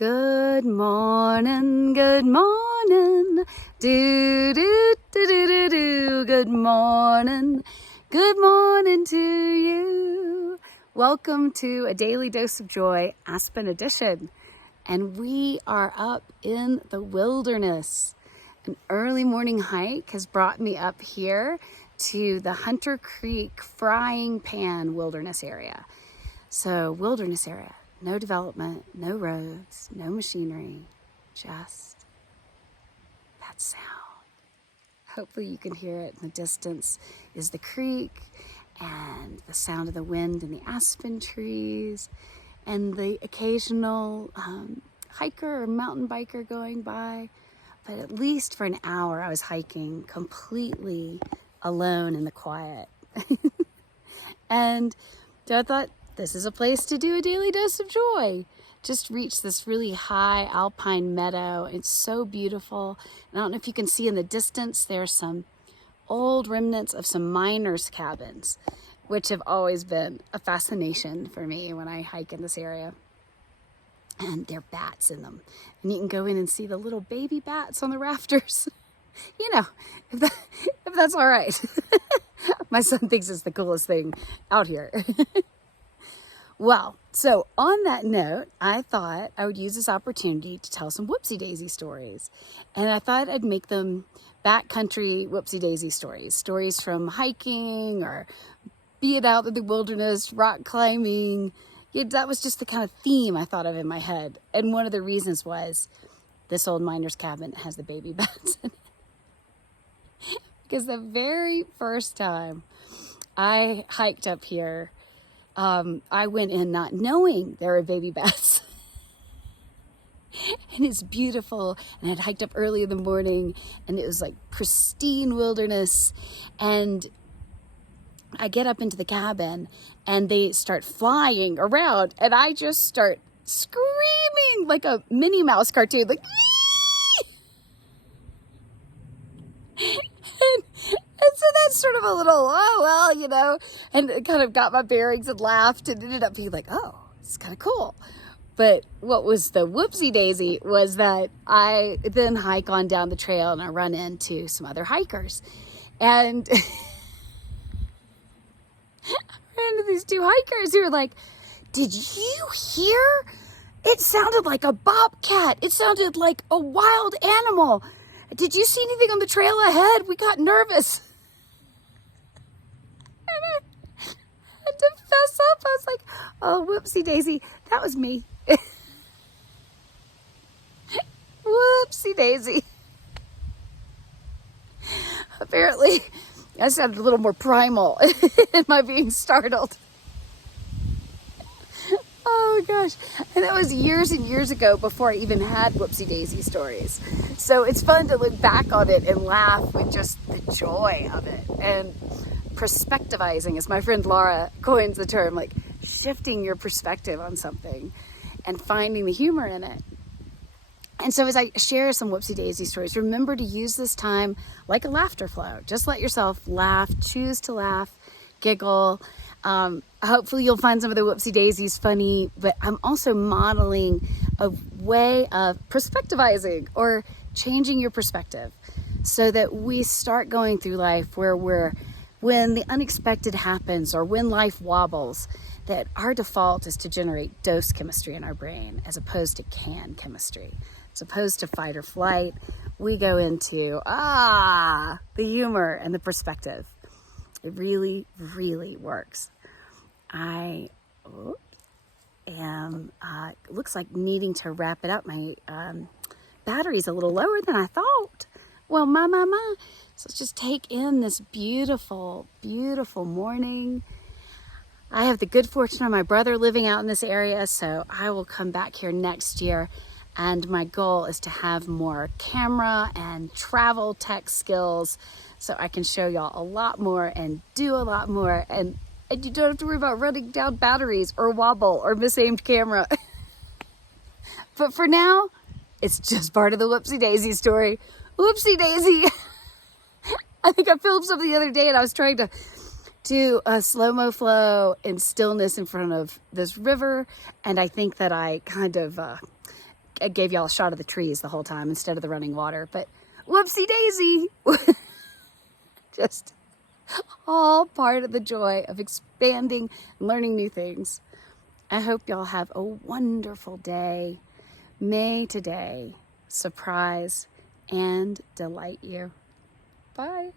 Good morning, good morning, do do do do do do. Good morning to you. Welcome to a Daily Dose of Joy Aspen edition. And we are up in the wilderness. An early morning hike has brought me up here to the Hunter Creek Frying Pan Wilderness Area. So wilderness area, no development, no roads, no machinery, just that sound. Hopefully you can hear it in the distance is the creek and the sound of the wind in the aspen trees and the occasional hiker or mountain biker going by. But at least for an hour I was hiking completely alone in the quiet. And so I thought, this is a place to do a daily dose of joy. Just reached this really high alpine meadow. It's so beautiful. And I don't know if you can see in the distance, there's some old remnants of some miners' cabins, which have always been a fascination for me when I hike in this area. And there are bats in them. And you can go in and see the little baby bats on the rafters. You know, if that's all right. My son thinks it's the coolest thing out here. Well, so on that note, I thought I would use this opportunity to tell some Woopsie Daisy stories. And I thought I'd make them backcountry Woopsie Daisy stories. Stories from hiking or be it out in the wilderness, rock climbing. Yeah, that was just the kind of theme I thought of in my head. And one of the reasons was this old miner's cabin has the baby bats in it. Because the very first time I hiked up here, I went in not knowing there were baby bats. And it's beautiful. And I'd hiked up early in the morning and it was like pristine wilderness. And I get up into the cabin and they start flying around and I just start screaming like a Minnie Mouse cartoon, like, and so that's sort of a little, oh, well, you know, and it kind of got my bearings and laughed and ended up being like, oh, it's kind of cool. But what was the whoopsie daisy was that I then hike on down the trail and I run into some other hikers. And I ran into these two hikers who were like, did you hear? It sounded like a bobcat. It sounded like a wild animal. Did you see anything on the trail ahead? We got nervous. And I had to fess up. I was like, oh, whoopsie daisy. That was me. Whoopsie daisy. Apparently, I sounded a little more primal in my being startled. Oh gosh. And that was years and years ago before I even had Woopsie Daisy Stories. So it's fun to look back on it and laugh with just the joy of it. And perspectivizing, as my friend Laura coins the term, like shifting your perspective on something and finding the humor in it. And so as I share some Woopsie Daisy stories, remember to use this time like a laughter flow. Just let yourself laugh, choose to laugh, giggle. Hopefully you'll find some of the Woopsie Daisies funny, but I'm also modeling a way of perspectivizing or changing your perspective so that we start going through life where when the unexpected happens or when life wobbles, that our default is to generate dose chemistry in our brain as opposed to can chemistry. As opposed to fight or flight, we go into, the humor and the perspective. It really, really works. I am, looks like needing to wrap it up. My battery's a little lower than I thought. Well, my. So let's just take in this beautiful, beautiful morning. I have the good fortune of my brother living out in this area, so I will come back here next year. And my goal is to have more camera and travel tech skills so I can show y'all a lot more and do a lot more. And you don't have to worry about running down batteries or wobble or misaimed camera. But for now, it's just part of the Woopsie Daisy story. Whoopsie Daisy. I think I filmed something the other day and I was trying to do a slow-mo flow in stillness in front of this river. And I think that I kind of I gave y'all a shot of the trees the whole time instead of the running water, but whoopsie daisy. Just all part of the joy of expanding and learning new things. I hope y'all have a wonderful day. May today surprise and delight you. Bye.